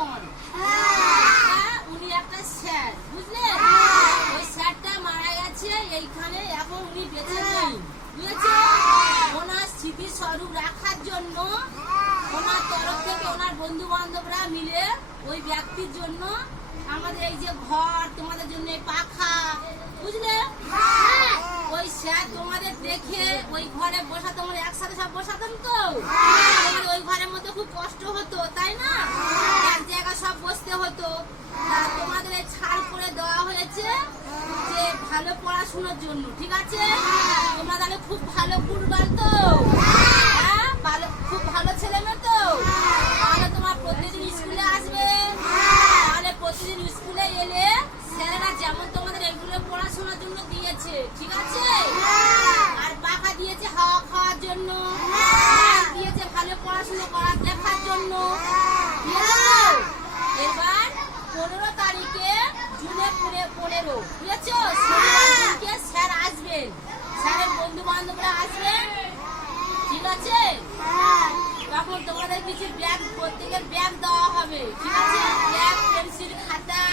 তোমার উনি একটা স্যার, বুঝলে? ওই স্যারটা মারা গেছে এইখানে, এখন উনি বেঁচে নেই, বুঝেছো? ওনার স্মৃতি স্বরূপ রাখার জন্য ওনার তরফ থেকে ওনার বন্ধু বান্ধবরা মিলে ওই ব্যক্তির জন্য আমাদের এই যে ঘর, তোমাদের জন্য পাখা, বুঝলে? ওই স্যার তোমাদের দেখে ওই ঘরে বসা, তোমরা একসাথে সব বসাতাম তো, তোমাদের ওই ঘরের মধ্যে খুব কষ্ট হতো, তাই না? এক জায়গায় সব বসতে হতো। তোমাদের এই ছাড় করে দেওয়া হয়েছে যে ভালো পড়াশোনার জন্য, ঠিক আছে? তোমরা তাহলে খুব ভালো ফুটবল তো, হ্যাঁ, ভালো, খুব ভালো ছেলে মেয়ে তো, তাহলে তোমার প্রতিদিন স্কুলে আসবে। তাহলে প্রতিদিন স্কুলে এলে স্যারেরা যেমন তোমাদের এগুলো পড়াশোনার জন্য দিয়েছে, ঠিক আছে? আর পাখা দিয়েছে হাওয়া খাওয়ার জন্য, দিয়েছে ভালো পড়াশোনা করার দেখার জন্য, এবার 15 তারিখে জুনে 15, বুঝেছো? শনিবার স্যার আসবেন, স্যারের বন্ধু বান্ধবরা আসবেন, ঠিক আছে? তখন তোমাদের কিছু ব্যাগ, প্রত্যেকের ব্যাগ দেওয়া হবে, ঠিক আছে? ব্যাগ, পেন্সিল, খাতা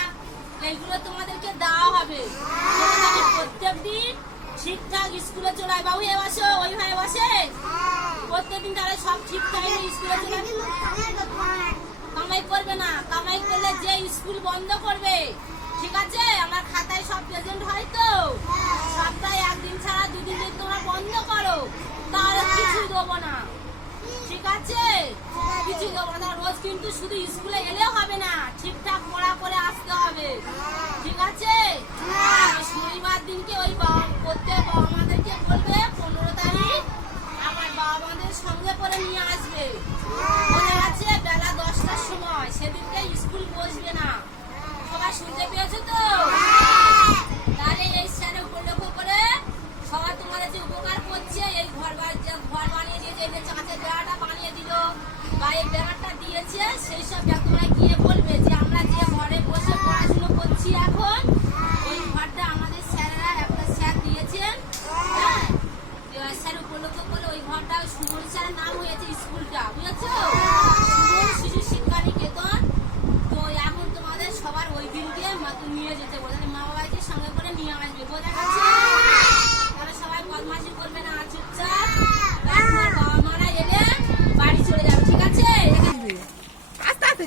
এইগুলো তোমাদেরকে দেওয়া হবে। প্রত্যেকদিন ঠিকঠাক স্কুলে চলে আয়। বাবু এ বসো, ওই ভাই বসে। প্রত্যেকদিন তাহলে সব ঠিকঠাক স্কুলে চলে কামাই করবে না, কামাই করলে যে স্কুল বন্ধ করবে, ঠিক আছে? আমার খাতায় সব প্রেজেন্ট হয় তো, সপ্তাহে একদিন ছাড়া 2 দিন যদি তোমরা বন্ধ করো তাহলে কিছু দেবো না, ঠিক আছে? কিছু দেবো না। রোজ কিন্তু শুধু স্কুলে এলে হবে না, ঠিকঠাক পড়া করে আসতে হবে, ঠিক আছে? শনিবার দিনকে ওই প্রত্যেক বাবা মাদেরকে বলবে 15 তারিখ আমার বাবা মাদের সঙ্গে করে নিয়ে আসবে, মনে আছে? বেলা 10টার সময় সেদিনকে স্কুল বসবে না। সবাই শুনতে পেয়েছো তো? তাহলে এই স্যারের উপলক্ষ করে সবাই তোমাদের যে উপকার করছে, এই ঘর বানিয়ে দিয়েছে, এই যে চাঁচের বেড়াটা বানিয়ে দিল বা এই বেড়াটা দিয়েছে, সেই সব তোমরা গিয়ে বলবে যে আমরা যে ঘরে বসে পড়াশুনো করছি এখন, ওই ঘরটা আমাদের স্যারেরা একটা স্যার দিয়েছেন, হ্যাঁ, স্যার উপলক্ষ করে ওই ঘরটা সুমন স্যারের নাম হয়েছে স্কুলটা, বুঝেছো? সুমন শিশু শিক্ষা নিকেতন। তো এখন তোমাদের সবার ওই দিনকে নিয়ে যেতে বলে, মা বাবাকে সঙ্গে করে নিয়ে আসবে, বোঝা গেছে?